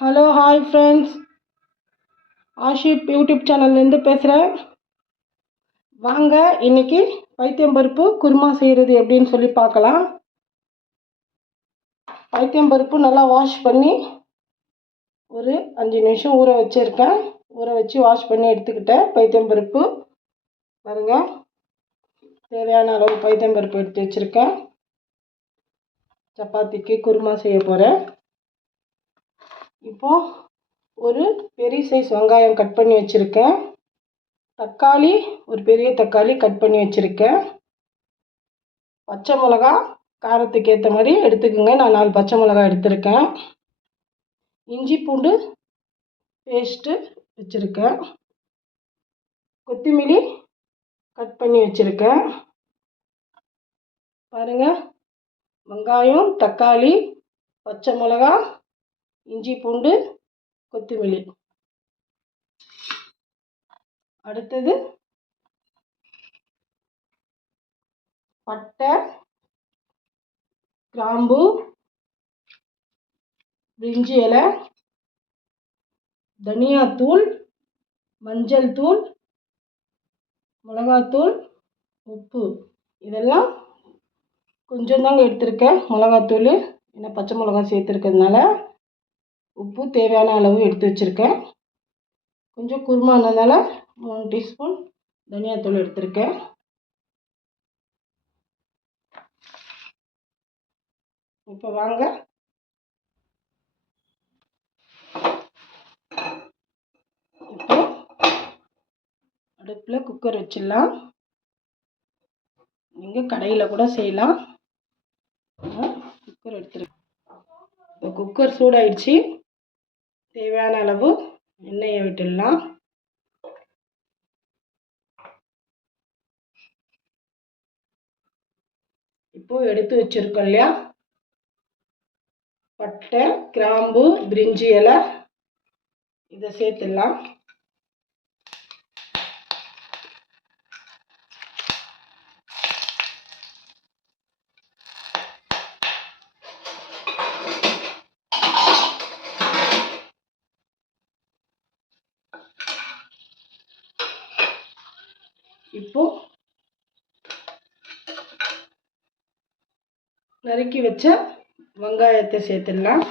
Hello hi friends Ashif YouTube சேனல்லேருந்து பேசுகிறேன் வாங்க இன்னைக்கு பைத்தியம்பருப்பு குருமா செய்கிறது எப்படின்னு சொல்லி பார்க்கலாம். பைத்தியம்பருப்பு நல்லா வாஷ் பண்ணி ஒரு அஞ்சு நிமிஷம் ஊற வச்சுருக்கேன். ஊற வச்சு வாஷ் பண்ணி எடுத்துக்கிட்டேன் பைத்தியம்பருப்பு பாருங்கள் தேவையான அளவு பைத்தியம்பருப்பு எடுத்து வச்சுருக்கேன். சப்பாத்திக்கு குருமா செய்ய போகிறேன் இப்போது ஒரு பெரிய சைஸ் வெங்காயம் கட் பண்ணி வச்சுருக்கேன். தக்காளி ஒரு பெரிய தக்காளி கட் பண்ணி வச்சுருக்கேன். பச்சை மிளகா காரத்துக்கு ஏற்ற மாதிரி எடுத்துக்கோங்க. நான் நாலு பச்சை மிளகா எடுத்திருக்கேன். இஞ்சி பூண்டு பேஸ்ட்டு வச்சுருக்கேன். கொத்தமல்லி கட் பண்ணி வச்சுருக்கேன். பாருங்கள் வெங்காயம் தக்காளி பச்சை மிளகா இஞ்சி பூண்டு கொத்தமல்லி. அடுத்தது பட்டை கிராம்பு பிரிஞ்சி இலை தனியாத்தூள் மஞ்சள் தூள் மிளகாத்தூள் உப்பு. இதெல்லாம் கொஞ்சம் தாங்க எடுத்திருக்கேன். மிளகாத்தூள் ஏன்னா பச்சை மிளகா சேர்த்துருக்கிறதுனால. உப்பு தேவையான அளவு எடுத்து வச்சுருக்கேன். கொஞ்சம் குருமானதுனால மூணு டீஸ்பூன் தனியாத்தூள் எடுத்திருக்கேன். இப்போ வாங்க. இப்போ அடுப்பில் குக்கர் வச்சிடலாம். நீங்கள் கடையில் கூட செய்யலாம். குக்கர் எடுத்துருக்கேன். இப்போ குக்கர் சூடாயிடுச்சு. தேவையான அளவு எண்ணெயை விட்டுடலாம். இப்போ எடுத்து வச்சிருக்கோம் இல்லையா? பட்டை கிராம்பு பிரிஞ்சி இலை இதை சேர்த்துடலாம் இப்போ நறுக்கி வச்ச வெங்காயத்தை சேர்த்துடலாம்.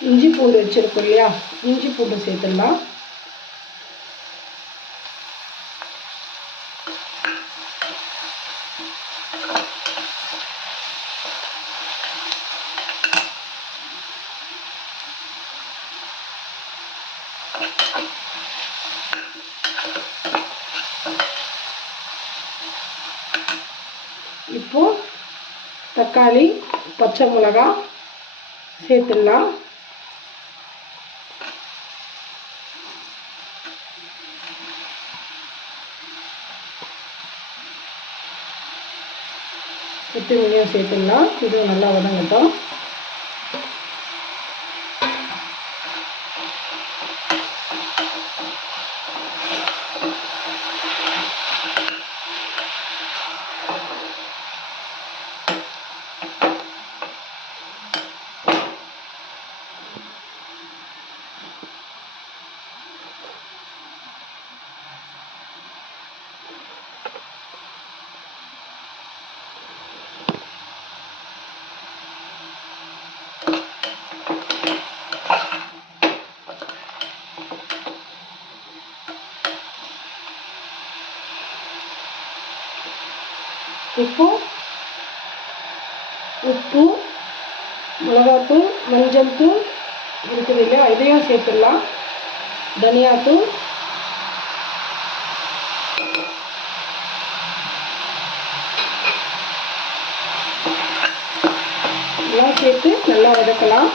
இஞ்சி பூண்டு வச்சுருக்கோம் இல்லையா? இஞ்சி பூண்டு சேர்த்துடலாம். இப்போ தக்காளி பச்சை மிளகா சேர்த்துடலாம். கொத்தமல்லியும் சேர்த்துக்கலாம் இதுவும் நல்லா வதங்கட்டும். உப்பு உப்பு மிளகாத்தூள் மஞ்சள் தூள் இருக்குது இல்லையா இதையும் சேர்த்துடலாம். தனியாத்தூள். எல்லாம் சேர்த்து நல்லா வதக்கலாம்.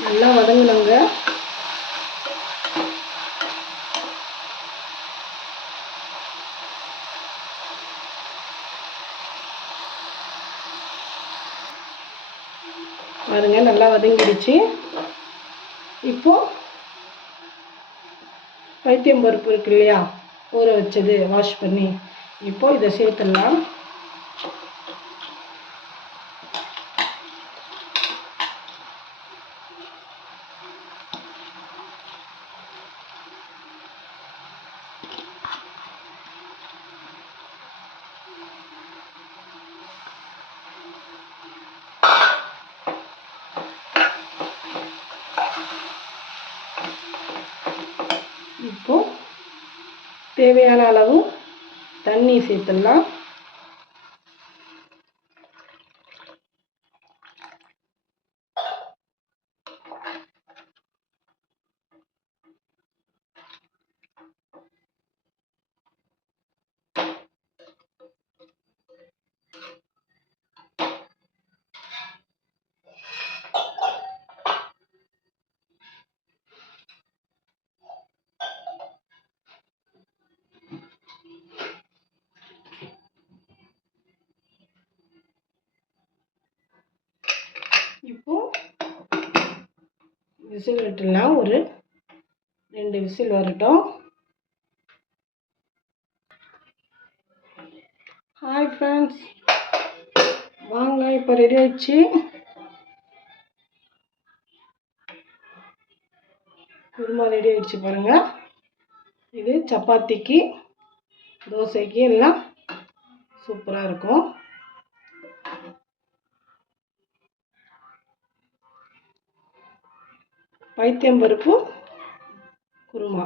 நல்லா வதங்கினவங்க பாருங்க நல்லா வதங்கிடுச்சு. இப்போ பைத்தியம் பருப்பு இருக்கு இல்லையா? ஊற வச்சது வாஷ் பண்ணி. இப்போ இதை சேர்த்துடலாம் இப்போ தேவையான அளவு தண்ணி சேர்த்துடலாம். இப்போ விசில் விட்டுலாம் ஒரு ரெண்டு விசில் வரட்டும். ஹாய் ஃப்ரெண்ட்ஸ் வாங்க இப்போ ரெடி ஆயிடுச்சு. குருமா ரெடி ஆயிடுச்சு பாருங்கள் இது சப்பாத்திக்கு தோசைக்கு எல்லாம் சூப்பராக இருக்கும். பைத்தியம் பருப்பு குருமா.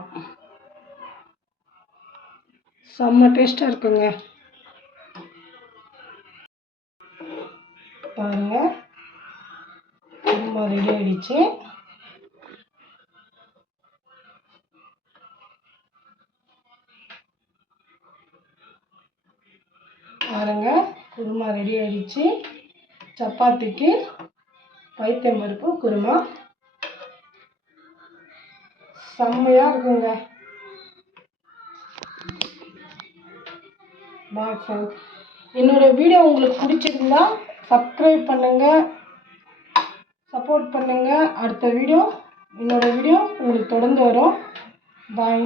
செம்ம டேஸ்ட்டாக இருக்குங்க. பாருங்க. குருமா ரெடி ஆயிடுச்சு. பாருங்க. குருமா ரெடி ஆயிடுச்சு. சப்பாத்திக்கு பைத்தியம் பருப்பு குருமா. செம்மையாக இருக்குங்க. பாய் ஃப்ரெண்ட்ஸ் என்னோட வீடியோ உங்களுக்கு பிடிச்சிருந்தா சப்ஸ்கிரைப் பண்ணுங்கள் சப்போர்ட் பண்ணுங்கள் அடுத்த வீடியோ என்னோட வீடியோ உங்களுக்கு தொடர்ந்து வரும். பாய்